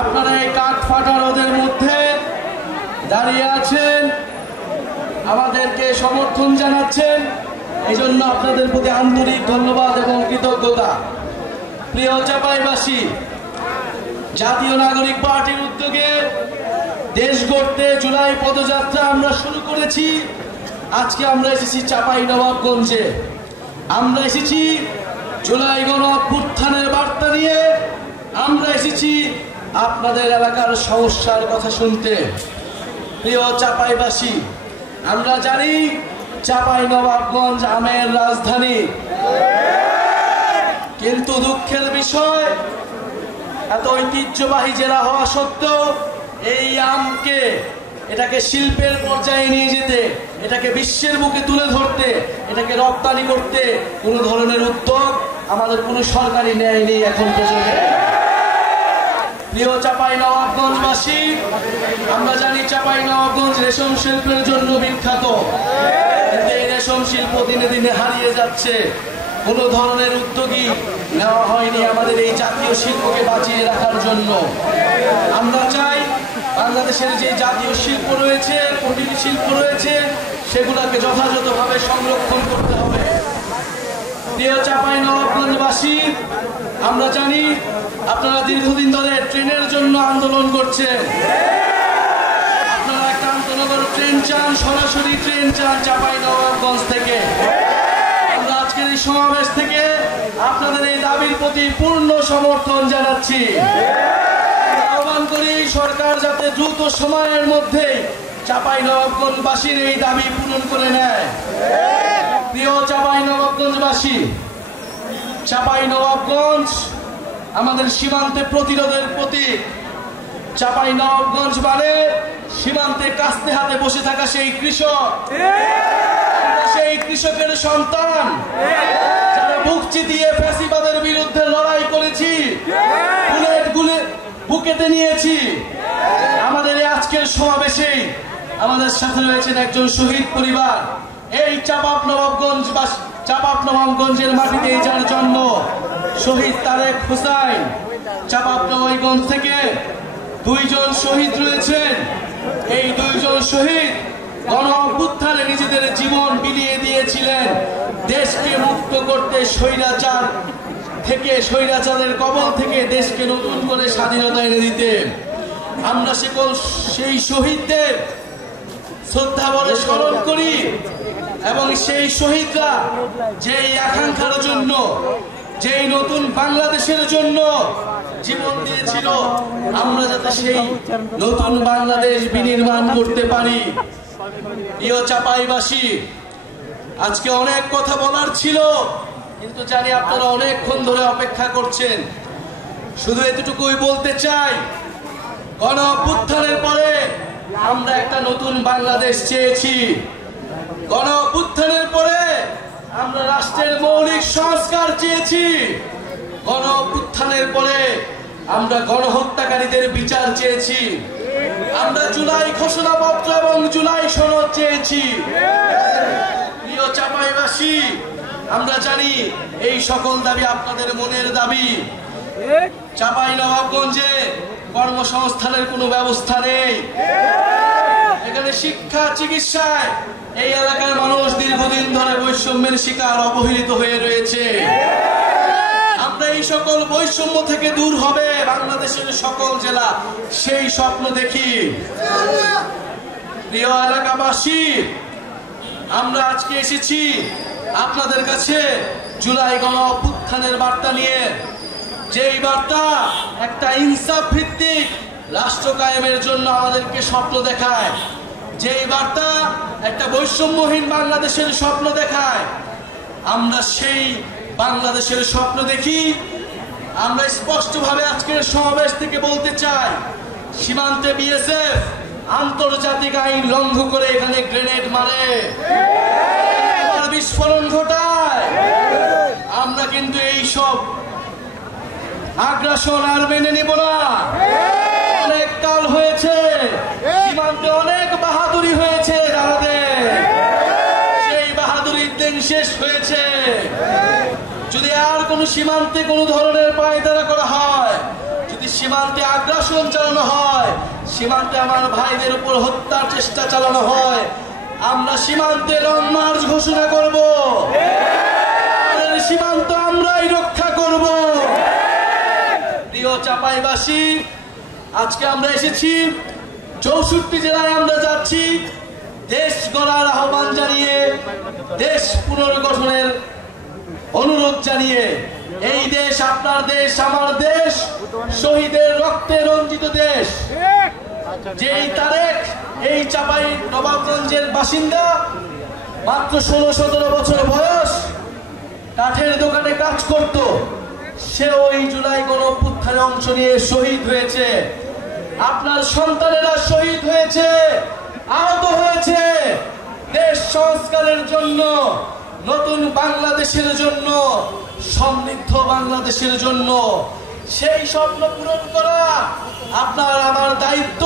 আপনারা এই কাঠ ফাটা রোদের মধ্যে দাঁড়িয়ে আছেন, আমাদেরকে সমর্থন জানাচ্ছেন, এই জন্য আপনাদের প্রতি আন্তরিক ধন্যবাদ এবং কৃতজ্ঞতা। প্রিয় চাঁপাইবাসী, জাতীয় নাগরিক পার্টির উদ্যোগে দেশ গড়তে জুলাই পদযাত্রা আমরা শুরু করেছি। আজকে আমরা এসেছি চাঁপাইনবাবগঞ্জে। আমরা এসেছি জুলাই গণ অভ্যুত্থানের বার্তা নিয়ে। আমরা এসেছি আপনাদের এলাকার সমস্যার কথা শুনতে। প্রিয় চাঁপাইবাসী, আমরা জানি চাঁপাইনবাবগঞ্জ আমের রাজধানী, কিন্তু দুঃখের বিষয় এত ঐতিহ্যবাহী জেলা হওয়া সত্ত্বেও এই আমকে এটাকে শিল্পের পর্যায়ে নিয়ে যেতে, এটাকে বিশ্বের বুকে তুলে ধরতে, এটাকে রপ্তানি করতে কোনো ধরনের উদ্যোগ আমাদের কোনো সরকারি নেয়নি এখন পর্যন্ত। প্রিয় চাঁপাইনবাবগঞ্জবাসী, আমরা জানি চাঁপাইনবাবগঞ্জ রেশম শিল্পের জন্য বিখ্যাত, কিন্তু এই রেশম শিল্প দিনে দিনে হারিয়ে যাচ্ছে। কোনো ধরনের উদ্যোগই নেওয়া হয়নি আমাদের এই জাতীয় শিল্পকে বাঁচিয়ে রাখার জন্য। আমরা চাই বাংলাদেশের যে জাতীয় শিল্প রয়েছে, কুটির শিল্প রয়েছে, সেগুলোকে যথাযথভাবে সংরক্ষণ করতে হবে। প্রিয় চাঁপাইনবাবগঞ্জবাসী, আমরা জানি আপনারা দীর্ঘদিন ধরে ট্রেনের জন্য আন্দোলন করছেন। আপনারা একটা আন্তনগর ট্রেন চান, সরাসরি ট্রেন চান চাঁপাইনবাবগঞ্জ থেকে। আমরা আজকের এই সমাবেশ থেকে আপনাদের এই দাবির প্রতি পূর্ণ সমর্থন জানাচ্ছি। আহ্বান করি সরকার যাতে দ্রুত সময়ের মধ্যে চাঁপাইনবাবগঞ্জবাসীর এই দাবি পূরণ করে নেয়। প্রিয় চাঁপাইনবাবগঞ্জবাসী, চাঁপাইনবাবগঞ্জ আমাদের সীমান্তে প্রতিরোধের প্রতীক। চাঁপাইনবাবগঞ্জ মানে সীমান্তে কাস্তে হাতে বসে থাকা সেই কৃষক, সেই কৃষকের সন্তান যারা বুক চিতিয়ে ফ্যাসিবাদের বিরুদ্ধে লড়াই করেছি, বুলেট বুকেতে নিয়েছি। আমাদের এই আজকের সমাবেশে আমাদের সাথে রয়েছেন একজন শহীদ পরিবার। এই চাঁপাইনবাবগঞ্জের মাটিতে যার জন্ম, শহীদ তারেক হোসেন। চাঁপাইনবাবগঞ্জ থেকে দুইজন শহীদ রয়েছেন। এই দুইজন শহীদ গণ অভ্যুত্থানে নিজেদের জীবন বিলিয়ে দিয়েছিলেন দেশকে মুক্ত করতে, স্বৈরাচারের কবল থেকে দেশকে নতুন করে স্বাধীনতা এনে দিতে। আমরা সেই শহীদদের শ্রদ্ধা বলে স্মরণ করি এবং সেই শহীদরা যেই আকাঙ্ক্ষার জন্য, যেই নতুন বাংলাদেশের জন্য জীবন দিয়েছিল, আমরা যাতে সেই নতুন বাংলাদেশ বিনির্মাণ করতে পারি। প্রিয় চাঁপাইবাসী, আজকে অনেক কথা বলার ছিল, কিন্তু জানি আপনারা অনেকক্ষণ ধরে অপেক্ষা করছেন। শুধু এতটুকুই বলতে চাই, গণ অভ্যুত্থানের পরে আমরা একটা নতুন বাংলাদেশ চেয়েছি। গণ অভ্যুত্থানের পরে আমরা রাষ্ট্রের মৌলিক সংস্কার চেয়েছি। গণ অভ্যুত্থানের পরে আমরা গণহত্যাকারীদের বিচার চেয়েছি। আমরা জুলাই ঘোষণাপত্র এবং জুলাই সনদ চেয়েছি। প্রিয় চাঁপাইবাসী, আমরা জানি এই সকল দাবি আপনাদের মনের দাবি। চাঁপাইনবাবগঞ্জে কর্মসংস্থানের কোনো ব্যবস্থা নেই। এখানে শিক্ষা, চিকিৎসায় এই এলাকার মানুষ দীর্ঘদিন ধরে বৈষম্যের শিকার, অবহেলিত হয়ে রয়েছে। আমরা এই সকল বৈষম্য থেকে দূর হবে বাংলাদেশের সকল জেলা, সেই স্বপ্ন দেখি। প্রিয় এলাকাবাসী, আমরা আজকে এসেছি আপনাদের কাছে জুলাই গণ অভ্যুত্থানের বার্তা নিয়ে। যেই বার্তা একটা ইনসাফ ভিত্তিক রাষ্ট্র কায়েমের জন্য আমাদেরকে স্বপ্ন দেখায়, যেই বার্তা একটা বৈষম্যহীন বাংলাদেশের স্বপ্ন দেখায়। আমরা সেই বাংলাদেশের স্বপ্ন দেখি। আমরা স্পষ্টভাবে আজকের সমাবেশ থেকে বলতে চাই, সীমান্তে বিএসএফ আন্তর্জাতিক আইন লঙ্ঘন করে এখানে গ্রেনেড মারে, বিস্ফোরণ ঘটায়। আমরা কিন্তু এই সব আগ্রাসন আর মেনে নিব না। অনেক কাল হয়েছে, সীমান্তে অনেক বাহাদুরি হয়েছে, সেই বাহাদুরির দিন শেষ হয়েছে। যদি আর কোন সীমান্তে কোন ধরনের পায়তারা করা হয়, যদি সীমান্তে আগ্রাসন চালানো হয়, সীমান্তে আমার ভাইদের উপর হত্যার চেষ্টা চালানো হয়, আমরা সীমান্তে লং মার্চ ঘোষণা করব। সীমান্ত আমরাই রক্ষা করব। প্রিয় চাঁপাইবাসী, আজকে আমরা এসেছি 64 জেলায় আমরা যাচ্ছি দেশ গড়ার আহ্বান জানিয়ে, দেশ পুনর্গঠনের অনুরোধ জানিয়ে। এই দেশ আপনার দেশ, আমার দেশ, শহীদের রক্তে রঞ্জিত দেশ। যেই তারেক এই চাঁপাই নবাবগঞ্জের বাসিন্দা, মাত্র 16-17 বছর বয়স, কাঠের দোকানে কাজ করত, সে ওই জুলাই গণঅভ্যুত্থানে অংশ নিয়ে শহীদ হয়েছে। আপনার সন্তানেরা শহীদ হয়েছে, আহত হয়েছে দেশ সংস্কারের জন্য, নতুন বাংলাদেশের জন্য, সমৃদ্ধ বাংলাদেশের জন্য। সেই স্বপ্ন পূরণ করা আপনার আমার দায়িত্ব।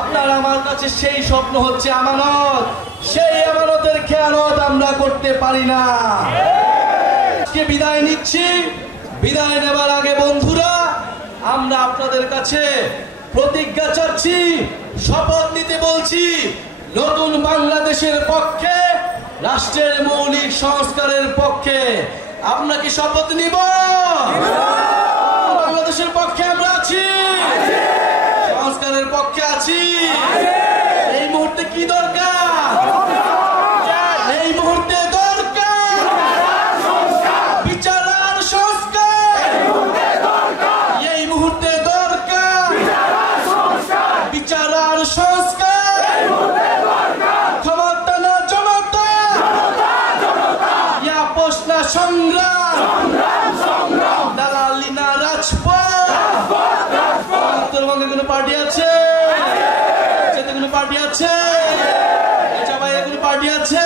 আপনার আমার কাছে সেই স্বপ্ন হচ্ছে আমানত। সেই আমানতের খেয়ানত আমরা করতে পারি না। আজকে বিদায় নিচ্ছি। বিদায় নেবার আগে বন্ধুরা, আমরা আপনাদের কাছে প্রতিজ্ঞা চাচ্ছি, শপথ নিতে বলছি, নতুন বাংলাদেশের পক্ষে, রাষ্ট্রের মৌলিক সংস্কারের পক্ষে। আমরা কি শপথ নিব? বাংলাদেশের পক্ষে আমরা আছি, সংস্কারের পক্ষে আছি। এই মুহূর্তে কি দরকার? এই মুহূর্তে দরকার বিচার আর সংস্কার। এই মুহূর্তে দরকার বিচার আর সংস্কার। ক্ষমতা না জনতা, ইয়া পোষনা সংগ্রাম, দালালি না রাজপথ। উত্তরবঙ্গে কোনো পার্টি আছে? কোনো পার্টি আছে? চাঁপাইয়ে কোনো পার্টি আছে?